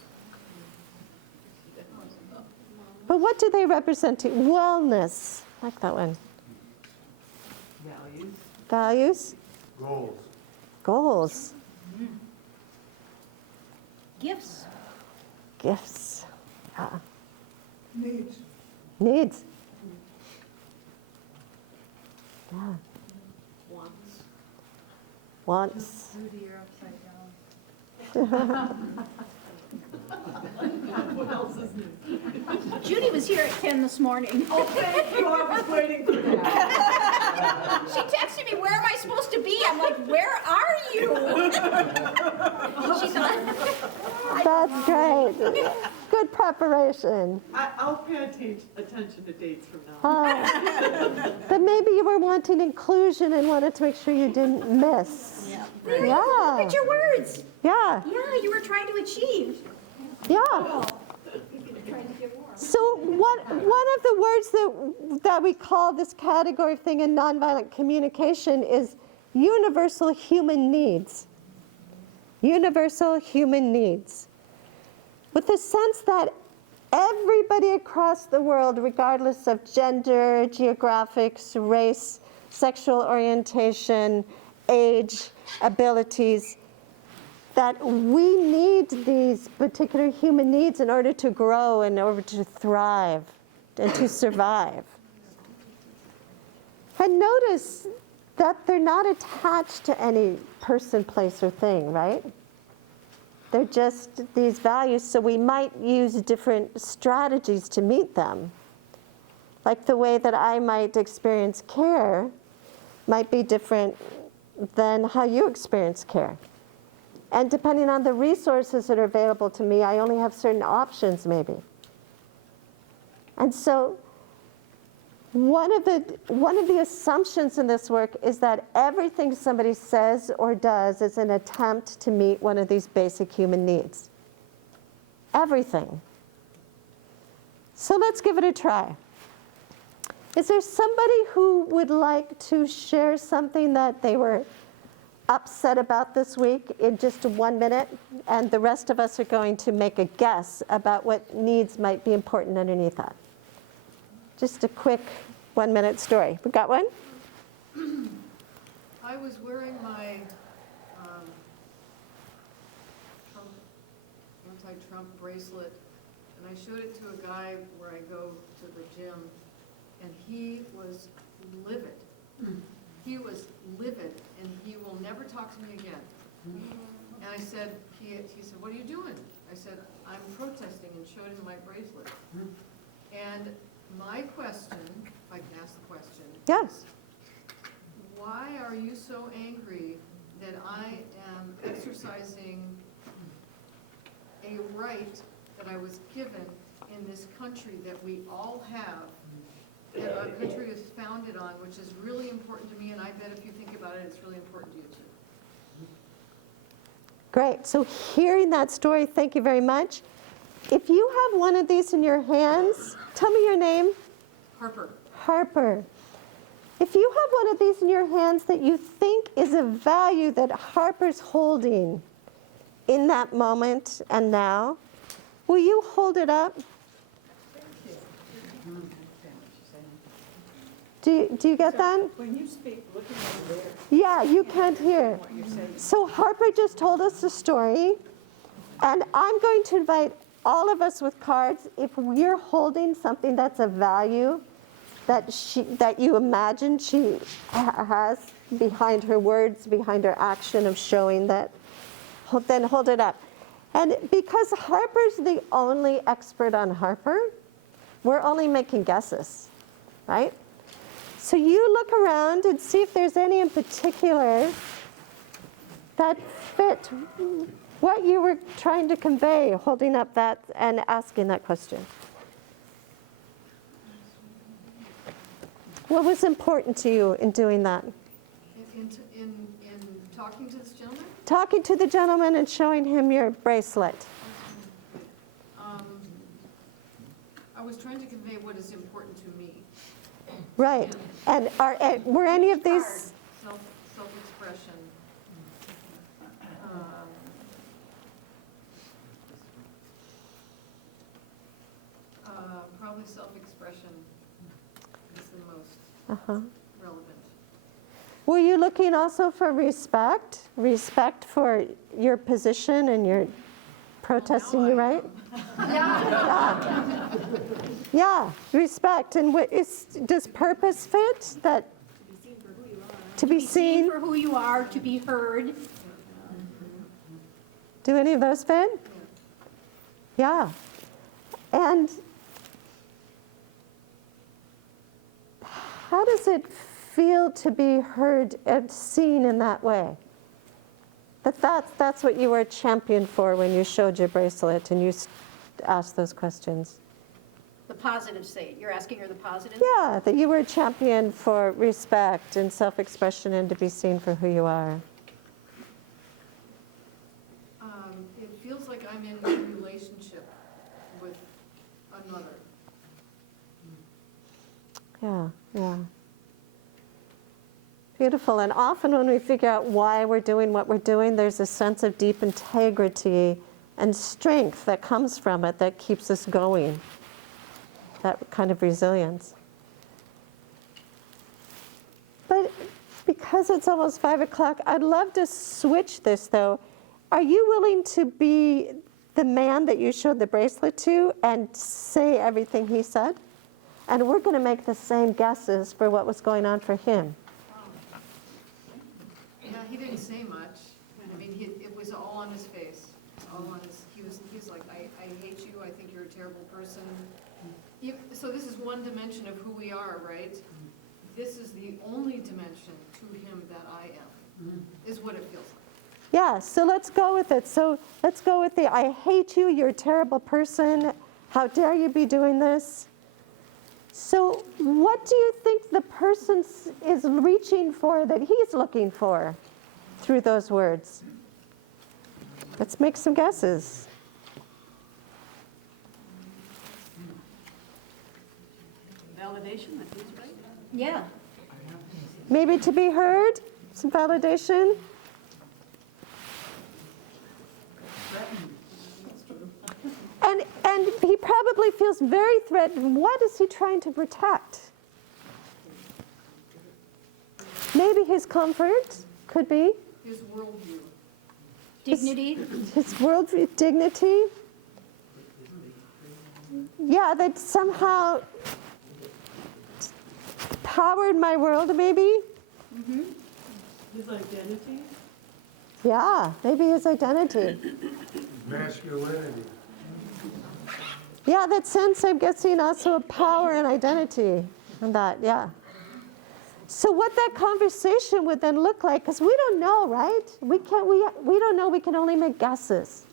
But what do they represent to you? Wellness, I like that one. Values. Values? Goals. Goals. Gifts. Gifts. Yeah. Needs. Needs. Yeah. Wants. Wants. Rudy, you're upside down. What else is new? Judy was here at 10 this morning. Oh, thank you, I was waiting for that. She texted me, where am I supposed to be? I'm like, where are you? She thought, That's great. Good preparation. I'll pay attention to dates from now on. But maybe you were wanting inclusion and wanted to make sure you didn't miss. look Yeah. at your words. Yeah. Yeah, you were trying to achieve. Yeah. So one of the words that we call this category thing in nonviolent communication is universal human needs. Universal human needs. With the sense that everybody across the world, regardless of gender, geographics, race, sexual orientation, age, abilities, that we need these particular human needs in order to grow, in order to thrive, and to survive. And notice that they're not attached to any person, place, or thing, right? They're just these values, so we might use different strategies to meet them. Like the way that I might experience care might be different than how you experience care. And depending on the resources that are available to me, I only have certain options maybe. And so one of the assumptions in this work is that everything somebody says or does is an attempt to meet one of these basic human needs. Everything. So let's give it a try. Is there somebody who would like to share something that they were upset about this week in just 1 minute? And the rest of us are going to make a guess about what needs might be important underneath that. Just a quick 1 minute story. We got one? I was wearing my anti-Trump bracelet, and I showed it to a guy where I go to the gym, and he was livid. He was livid, and he will never talk to me again. And I said, he said, what are you doing? I said, I'm protesting, and showed him my bracelet. And my question, if I can ask the question, Yeah. is, why are you so angry that I am exercising a right that I was given in this country that we all have, that our country is founded on, which is really important to me, and I bet if you think about it, it's really important to you too. Great. So hearing that story, thank you very much. If you have one of these in your hands, tell me your name. Harper. Harper. If you have one of these in your hands that you think is a value that Harper's holding in that moment and now, will you hold it up? Do you get that? When you speak, looking over there, Yeah, you can't hear. what you're saying. So Harper just told us the story, and I'm going to invite all of us with cards, if you're holding something that's a value that you imagine she has behind her words, behind her action of showing that, then hold it up. And because Harper's the only expert on Harper, we're only making guesses, right? So you look around and see if there's any in particular that fit what you were trying to convey, holding up that and asking that question? What was important to you in doing that? In talking to this gentleman, Talking to the gentleman and showing him your bracelet. I was trying to convey what is important to me. Right. And were any of these? Self-expression. Probably self-expression is the most relevant. Were you looking also for respect? Respect for your position and your protesting your right? Yeah, respect. And does purpose fit? That to be seen for who you are, to be heard. Do any of those fit? Yeah. And how does it feel to be heard and seen in that way? That's what you were a champion for when you showed your bracelet and you asked those questions. The positive say. You're asking her the positive? Yeah, that you were a champion for respect and self-expression and to be seen for who you are. It feels like I'm in a relationship with another. Yeah, yeah. Beautiful. And often when we figure out why we're doing what we're doing, there's a sense of deep integrity and strength that comes from it that keeps us going. That kind of resilience. But because it's almost 5 o'clock, I'd love to switch this though. Are you willing to be the man that you showed the bracelet to and say everything he said? And we're going to make the same guesses for what was going on for him. Yeah, he didn't say much. I mean, it was all on his face. All on his. He's like, I hate you. I think you're a terrible person. So this is one dimension of who we are, right? This is the only dimension to him that I am. Is what it feels like. Yeah, so let's go with it. So let's go with the I hate you, you're a terrible person, how dare you be doing this? So what do you think the person is reaching for that he's looking for through those words? Let's make some guesses. Validation that he's right. Yeah. Maybe to be heard, some validation. And he probably feels very threatened. What is he trying to protect? Maybe his comfort, could be. His worldview. Dignity. His worldview, dignity. Yeah, that somehow powered my world, maybe. His identity. Yeah, maybe his identity. Masculinity. Yeah, that sense, I'm guessing, also of power and identity. And that, yeah. So what that conversation would then look like, because we don't know, right? We don't know, we can only make guesses.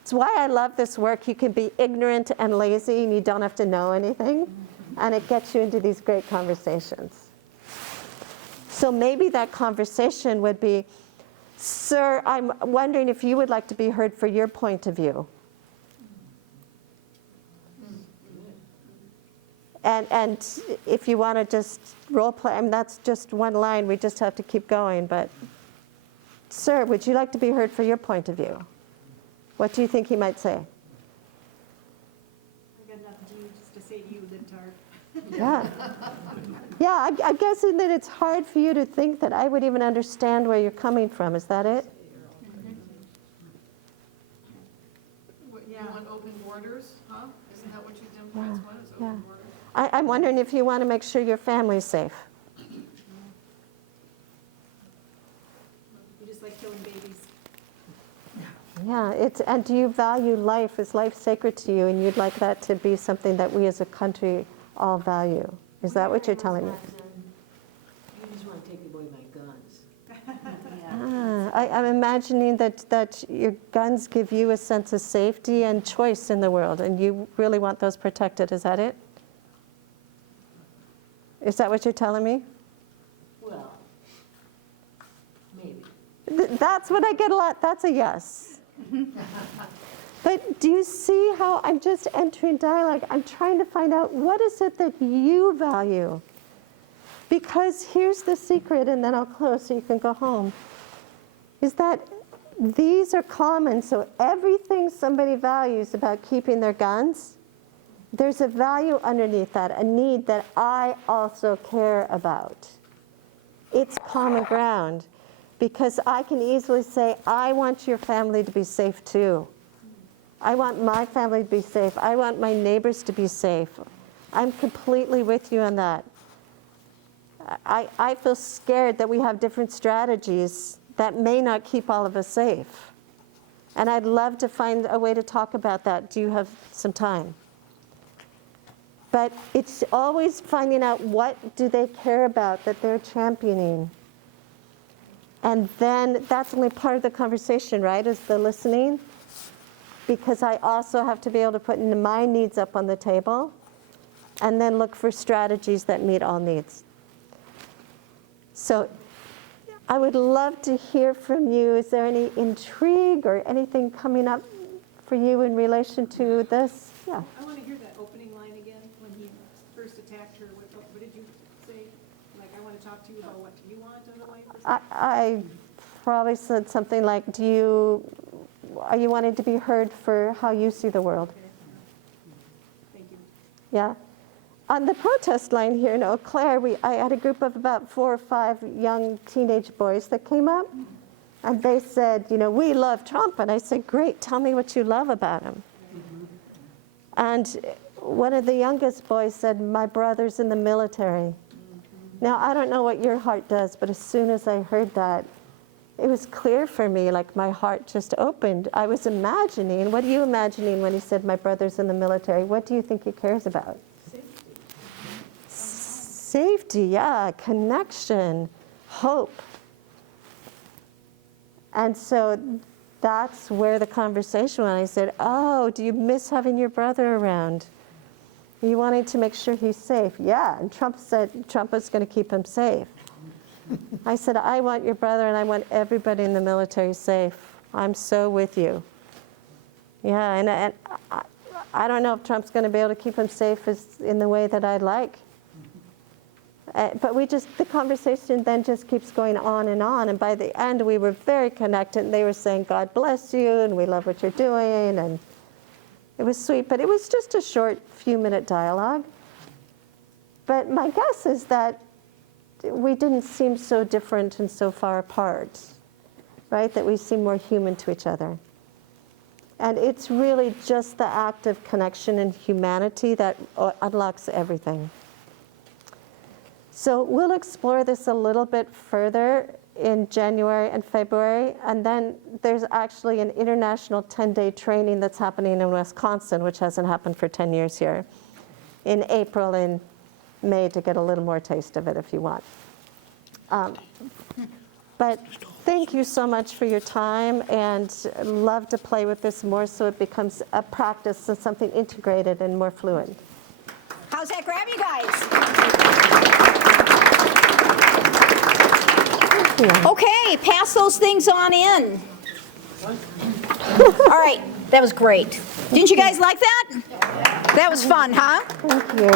It's why I love this work. You can be ignorant and lazy and you don't have to know anything. And it gets you into these great conversations. So maybe that conversation would be, sir, I'm wondering if you would like to be heard for your point of view. And if you want to just role play, I mean, that's just one line, we just have to keep going. But, sir, would you like to be heard for your point of view? What do you think he might say? I got nothing to you, just to say to you, libtard. Yeah. Yeah, I'm guessing that it's hard for you to think that I would even understand where you're coming from. Is that it? What, you want open borders, huh? Isn't that what your dim points was? Yeah. Open borders? I'm wondering if you want to make sure your family's safe. You just like killing babies. Yeah, and do you value life? Is life sacred to you? And you'd like that to be something that we as a country all value. Is that what you're telling me? You just want to take away my guns. I'm imagining that your guns give you a sense of safety and choice in the world, and you really want those protected. Is that it? Is that what you're telling me? Well, maybe. That's what I get a lot. That's a yes. But do you see how I'm just entering dialogue? I'm trying to find out what is it that you value? Because here's the secret, and then I'll close so you can go home, is that these are common. So everything somebody values about keeping their guns, there's a value underneath that, a need that I also care about. It's common ground, because I can easily say, I want your family to be safe too. I want my family to be safe. I want my neighbors to be safe. I'm completely with you on that. I feel scared that we have different strategies that may not keep all of us safe. And I'd love to find a way to talk about that. Do you have some time? But it's always finding out what do they care about that they're championing. And then that's only part of the conversation, right, is the listening. Because I also have to be able to put my needs up on the table and then look for strategies that meet all needs. So I would love to hear from you. Is there any intrigue or anything coming up for you in relation to this? Yeah. I want to hear that opening line again when he first attacked her. What did you say? Like, I want to talk to you about what you want on the way? I probably said something like, are you wanting to be heard for how you see the world? Thank you. Yeah. On the protest line here in Eau Claire, I had a group of about 4 or 5 young teenage boys that came up, and they said, we love Trump. And I said, great, tell me what you love about him. And one of the youngest boys said, my brother's in the military. Now, I don't know what your heart does, but as soon as I heard that, it was clear for me, like my heart just opened. I was imagining, what are you imagining when he said, my brother's in the military? What do you think he cares about? Safety, yeah, connection, hope. And so that's where the conversation went. I said, oh, do you miss having your brother around? You wanting to make sure he's safe? Yeah, and Trump said Trump was going to keep him safe. I said, I want your brother and I want everybody in the military safe. I'm so with you. Yeah, and I don't know if Trump's going to be able to keep him safe in the way that I'd like. But the conversation then just keeps going on. And by the end, we were very connected. And they were saying, God bless you, and we love what you're doing. And it was sweet, but it was just a short few-minute dialogue. But my guess is that we didn't seem so different and so far apart, right? That we seem more human to each other. And it's really just the act of connection and humanity that unlocks everything. So we'll explore this a little bit further in January and February. And then there's actually an international 10-day training that's happening in Wisconsin, which hasn't happened for 10 years here, in April and May, to get a little more taste of it if you want. But thank you so much for your time, and love to play with this more so it becomes a practice and something integrated and more fluid. How's that grab, you guys? Okay, pass those things on in. All right, that was great. Didn't you guys like that? That was fun, huh? Thank you.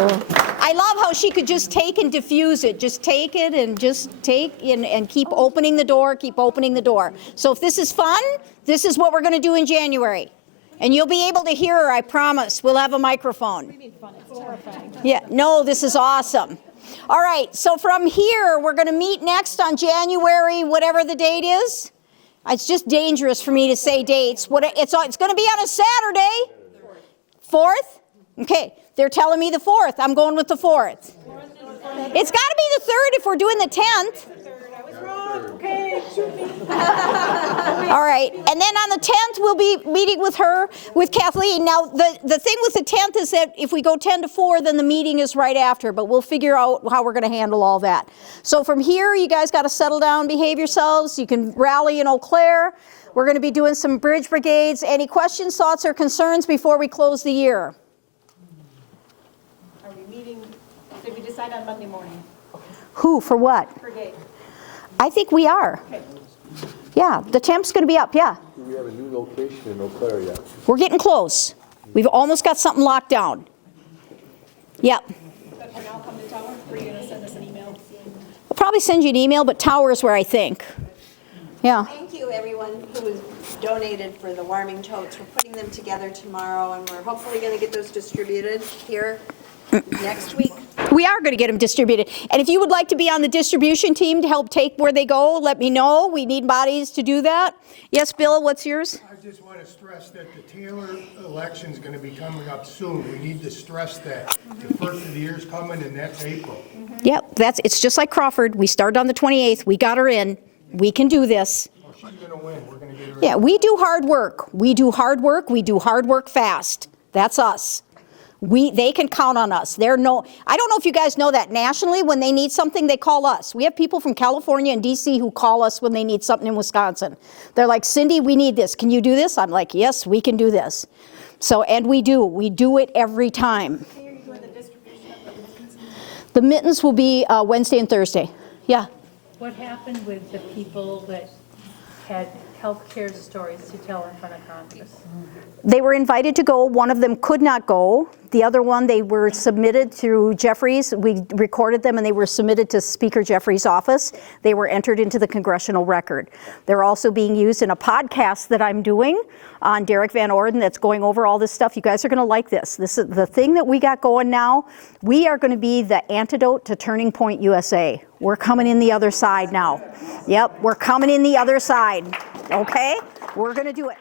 I love how she could just take and diffuse it. Just take it and just take and keep opening the door, keep opening the door. So if this is fun, this is what we're going to do in January. And you'll be able to hear her, I promise. We'll have a microphone. It's fun. It's terrifying. Yeah, no, this is awesome. All right, so from here, we're going to meet next on January, whatever the date is. It's just dangerous for me to say dates. It's going to be on a Saturday. 4th? Okay, they're telling me the 4th. I'm going with the 4th. It's got to be the 3rd if we're doing the 10th. I was wrong. Okay, shoot me. All right, and then on the 10th, we'll be meeting with her, with Kathleen. Now, the thing with the 10th is that if we go 10 to 4, then the meeting is right after, but we'll figure out how we're going to handle all that. So from here, you guys got to settle down, behave yourselves. You can rally in Eau Claire. We're going to be doing some bridge brigades. Any questions, thoughts, or concerns before we close the year? Are we meeting, did we decide on Monday morning? Who, for what? Brigade. I think we are. Okay. Yeah, the temp's going to be up, yeah. Do we have a new location in Eau Claire yet? We're getting close. We've almost got something locked down. Yep. But and I'll come to tower, or are you gonna send us an email? I'll probably send you an email, but Tower is where I think. Yeah. Thank you, everyone who has donated for the warming totes. We're putting them together tomorrow, and we're hopefully going to get those distributed here next week. We are going to get them distributed. And if you would like to be on the distribution team to help take where they go, let me know. We need bodies to do that. Yes, Bill, what's yours? I just want to stress that the Taylor election is going to be coming up soon. We need to stress that. The first of the year is coming, and that's April. Yep, it's just like Crawford. We started on the 28th. We got her in. We can do this. Oh, she's going to win. We're going to get her in. Yeah, we do hard work. We do hard work. We do hard work fast. That's us. They can count on us. I don't know if you guys know that nationally, when they need something, they call us. We have people from California and DC who call us when they need something in Wisconsin. They're like, Cindy, we need this. Can you do this? I'm like, yes, we can do this. So, and we do. We do it every time. Are you doing the distribution of the mittens? The mittens will be Wednesday and Thursday. Yeah. What happened with the people that had healthcare stories to tell in front of Congress? They were invited to go. One of them could not go. The other one, they were submitted through Jeffries. We recorded them and they were submitted to Speaker Jeffries' office. They were entered into the congressional record. They're also being used in a podcast that I'm doing on Derek Van Orden that's going over all this stuff. You guys are going to like this. This is the thing that we got going now. We are going to be the antidote to Turning Point USA. We're coming in the other side now. Yep, we're coming in the other side. Okay? We're going to do it.